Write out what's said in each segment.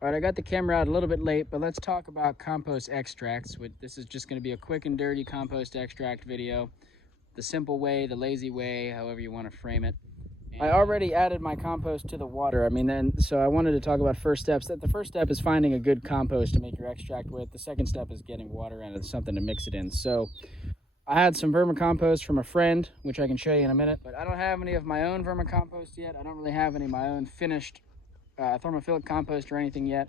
All right, I got the camera out a little bit late, but let's talk about compost extracts. This is just going to be a quick and dirty compost extract video. The simple way, the lazy way, however you want to frame it. I already added my compost to the water. So I wanted to talk about first steps. The first step is finding a good compost to make your extract with. The second step is getting water in and something to mix it in. So I had some vermicompost from a friend, which I can show you in a minute, but I don't have any of my own vermicompost yet. I don't really have any of my own finished thermophilic compost or anything yet.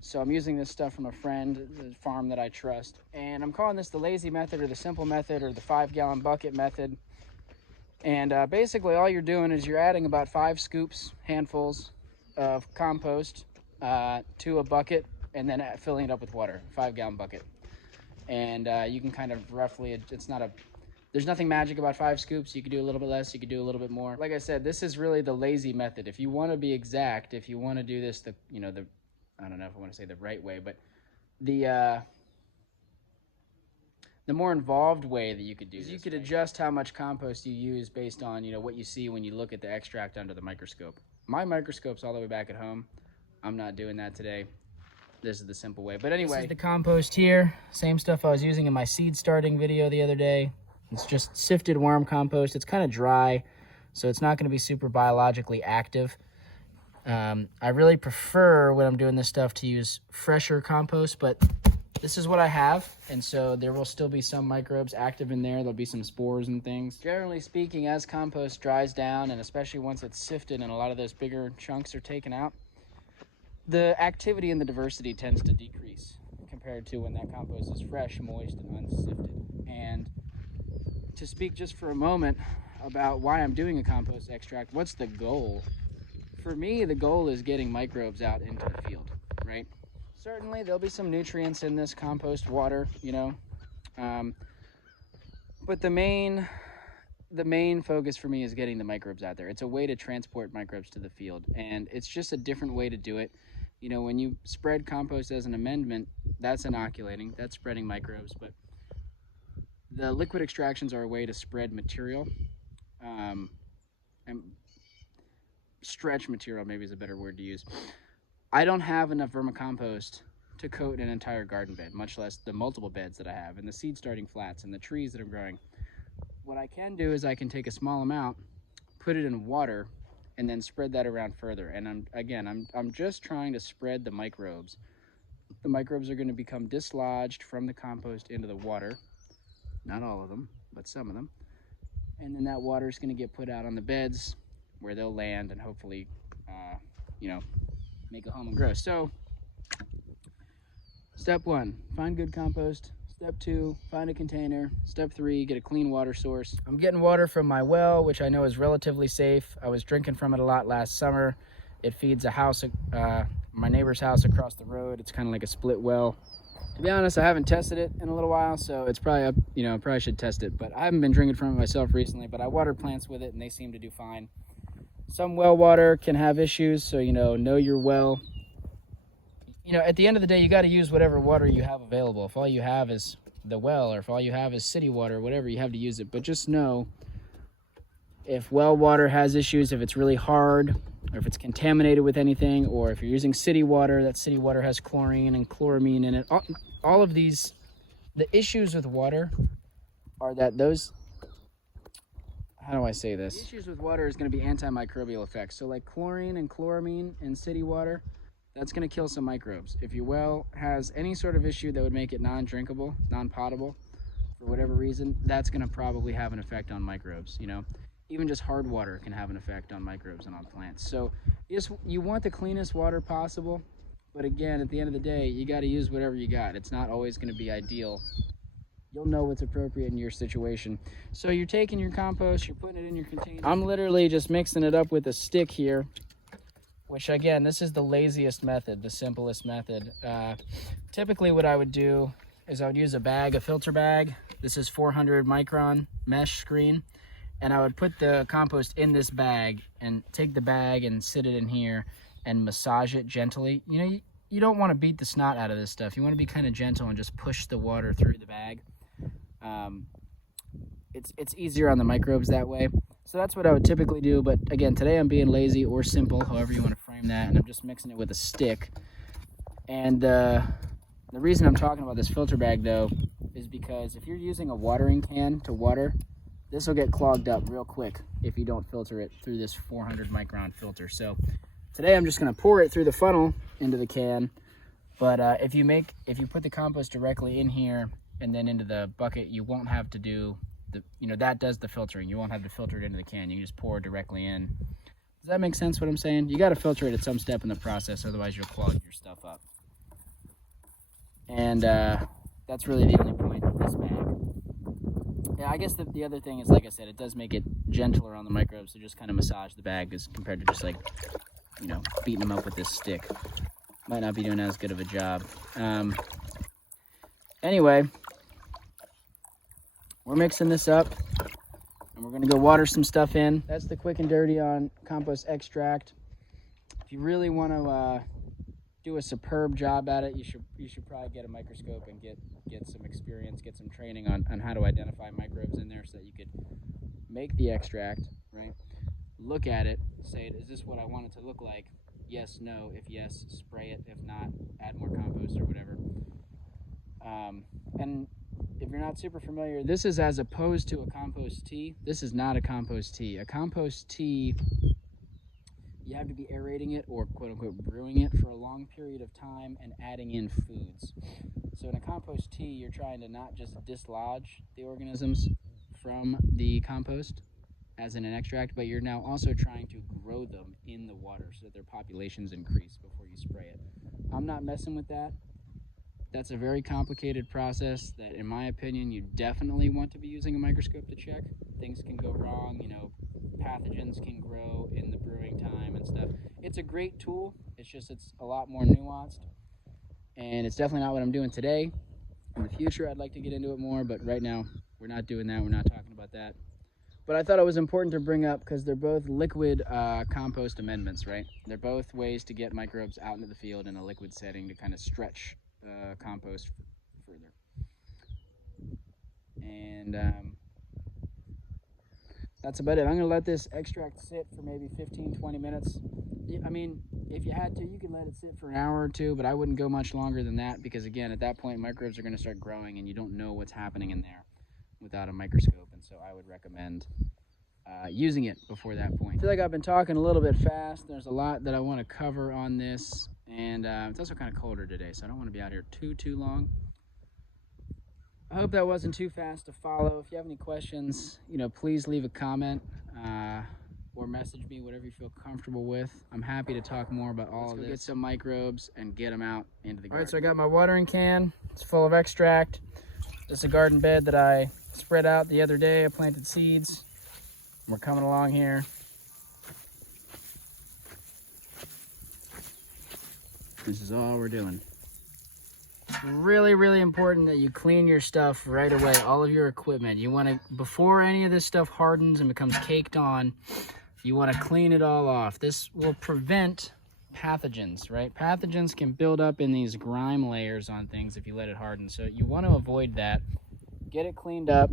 So I'm using this stuff from a friend, a farm that I trust. And I'm calling this the lazy method or the simple method or the 5-gallon bucket method. And basically all you're doing is you're adding about 5 scoops, handfuls of compost to a bucket and then filling it up with water, 5-gallon bucket. And you can kind of roughly, there's nothing magic about 5 scoops. You could do a little bit less, you could do a little bit more. Like I said, this is really the lazy method. If you want to be exact, if you want to do this I don't know if I want to say the right way, but the more involved way that you could do this, you could adjust how much compost you use based on, what you see when you look at the extract under the microscope. My microscope's all the way back at home. I'm not doing that today. This is the simple way. But anyway, this is the compost here. Same stuff I was using in my seed starting video the other day. It's just sifted worm compost. It's kind of dry, so it's not going to be super biologically active. I really prefer when I'm doing this stuff to use fresher compost, but this is what I have, and so there will still be some microbes active in there. There'll be some spores and things. Generally speaking, as compost dries down, and especially once it's sifted and a lot of those bigger chunks are taken out, the activity and the diversity tends to decrease compared to when that compost is fresh, moist, and unsifted. And to speak just for a moment about why I'm doing a compost extract, what's the goal? For me, the goal is getting microbes out into the field, right? Certainly, there'll be some nutrients in this compost water, but the main focus for me is getting the microbes out there. It's a way to transport microbes to the field, and it's just a different way to do it. When you spread compost as an amendment, that's inoculating, that's spreading microbes, but the liquid extractions are a way to spread material, and stretch material maybe is a better word to use. I don't have enough vermicompost to coat an entire garden bed, much less the multiple beds that I have and the seed starting flats and the trees that I'm growing. What I can do is I can take a small amount, put it in water, and then spread that around further. And I'm just trying to spread the microbes. The microbes are going to become dislodged from the compost into the water. Not all of them, but some of them. And then that water is going to get put out on the beds where they'll land and hopefully, make a home and grow. So, step 1, find good compost. Step 2, find a container. Step 3, get a clean water source. I'm getting water from my well, which I know is relatively safe. I was drinking from it a lot last summer. It feeds a house, my neighbor's house across the road. It's kind of like a split well. To be honest, I haven't tested it in a little while, so it's probably up, I probably should test it, but I haven't been drinking from it myself recently, but I water plants with it and they seem to do fine. Some well water can have issues, so know your well. At the end of the day, you got to use whatever water you have available. If all you have is the well, or if all you have is city water, whatever, you have to use it. But just know, if well water has issues, if it's really hard, or if it's contaminated with anything, or if you're using city water, that city water has chlorine and chloramine in it. All of these, the issues with water are that those, how do I say this? The issues with water is going to be antimicrobial effects. So like chlorine and chloramine in city water, that's going to kill some microbes. If your well has any sort of issue that would make it non-drinkable, non-potable, for whatever reason, that's going to probably have an effect on microbes, Even just hard water can have an effect on microbes and on plants. So you want the cleanest water possible, but again, at the end of the day, you got to use whatever you got. It's not always going to be ideal. You'll know what's appropriate in your situation. So you're taking your compost, you're putting it in your container. I'm literally just mixing it up with a stick here, which again, this is the laziest method, the simplest method. Typically what I would do is I would use a filter bag. This is 400 micron mesh screen. And I would put the compost in this bag and take the bag and sit it in here and massage it gently. You don't want to beat the snot out of this stuff. You want to be kind of gentle and just push the water through the bag. It's easier on the microbes that way. So that's what I would typically do. But again, today I'm being lazy or simple, however you want to frame that. And I'm just mixing it with a stick. And the reason I'm talking about this filter bag though is because if you're using a watering can to water, this will get clogged up real quick if you don't filter it through this 400 micron filter. So today I'm just going to pour it through the funnel into the can. But if you put the compost directly in here and then into the bucket, you won't have to do the, that does the filtering. You won't have to filter it into the can. You can just pour it directly in. Does that make sense what I'm saying? You got to filter it at some step in the process, otherwise you'll clog your stuff up. And that's really the only point of this bag. Yeah, I guess the other thing is, like I said, it does make it gentler on the microbes to just kind of massage the bag as compared to just like, beating them up with this stick. Might not be doing as good of a job. Anyway, we're mixing this up and we're gonna go water some stuff in. That's the quick and dirty on compost extract. If you really want to do a superb job at it, you should probably get a microscope and get some experience, get some training on how to identify microbes in there so that you could make the extract, right? Look at it, say, is this what I want it to look like? Yes, no. If yes, spray it. If not, add more compost or whatever. And if you're not super familiar, this is as opposed to a compost tea. This is not a compost tea. A compost tea, you have to be aerating it or quote unquote brewing it for a long period of time and adding in foods. So in a compost tea, you're trying to not just dislodge the organisms from the compost as in an extract, but you're now also trying to grow them in the water so that their populations increase before you spray it. I'm not messing with that. That's a very complicated process that, in my opinion, you definitely want to be using a microscope to check. Things can go wrong, pathogens can grow in the brewing time and stuff. It's a great tool. It's a lot more nuanced. And it's definitely not what I'm doing today. In the future, I'd like to get into it more, but right now, we're not doing that. We're not talking about that. But I thought it was important to bring up because they're both liquid compost amendments, right? They're both ways to get microbes out into the field in a liquid setting to kind of stretch compost further. And that's about it. I'm going to let this extract sit for maybe 15-20 minutes. I mean, if you had to, you could let it sit for an hour or two, but I wouldn't go much longer than that because, again, at that point, microbes are going to start growing and you don't know what's happening in there without a microscope. And so I would recommend using it before that point. I feel like I've been talking a little bit fast. There's a lot that I want to cover on this, and it's also kind of colder today, so I don't want to be out here too long. I hope that wasn't too fast to follow. If you have any questions, please leave a comment or message me, whatever you feel comfortable with. I'm happy to talk more about all of this. Let's go get some microbes and get them out into the garden. All right, so I got my watering can. It's full of extract. This is a garden bed that I spread out the other day. I planted seeds. We're coming along here. This is all we're doing. It's really, really important that you clean your stuff right away, all of your equipment. You want to, before any of this stuff hardens and becomes caked on, you want to clean it all off. This will prevent pathogens, right? Pathogens can build up in these grime layers on things if you let it harden. So you want to avoid that. Get it cleaned up.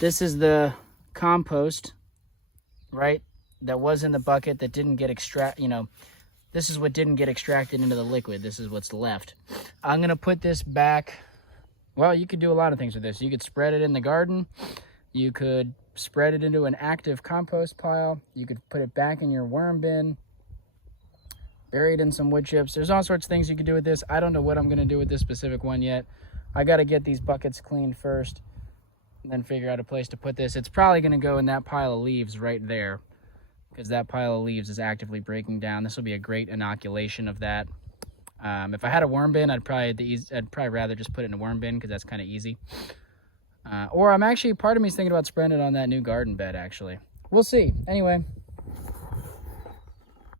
This is the compost, right, that was in the bucket that didn't get this is what didn't get extracted into the liquid. This is what's left. I'm gonna put this back. Well, you could do a lot of things with this. You could spread it in the garden. You could spread it into an active compost pile. You could put it back in your worm bin, buried in some wood chips. There's all sorts of things you could do with this. I don't know what I'm gonna do with this specific one yet. I gotta get these buckets cleaned first and then figure out a place to put this. It's probably gonna go in that pile of leaves right there because that pile of leaves is actively breaking down. This will be a great inoculation of that. If I had a worm bin, I'd probably rather just put it in a worm bin because that's kind of easy. Or I'm actually, part of me is thinking about spreading it on that new garden bed actually. We'll see. Anyway,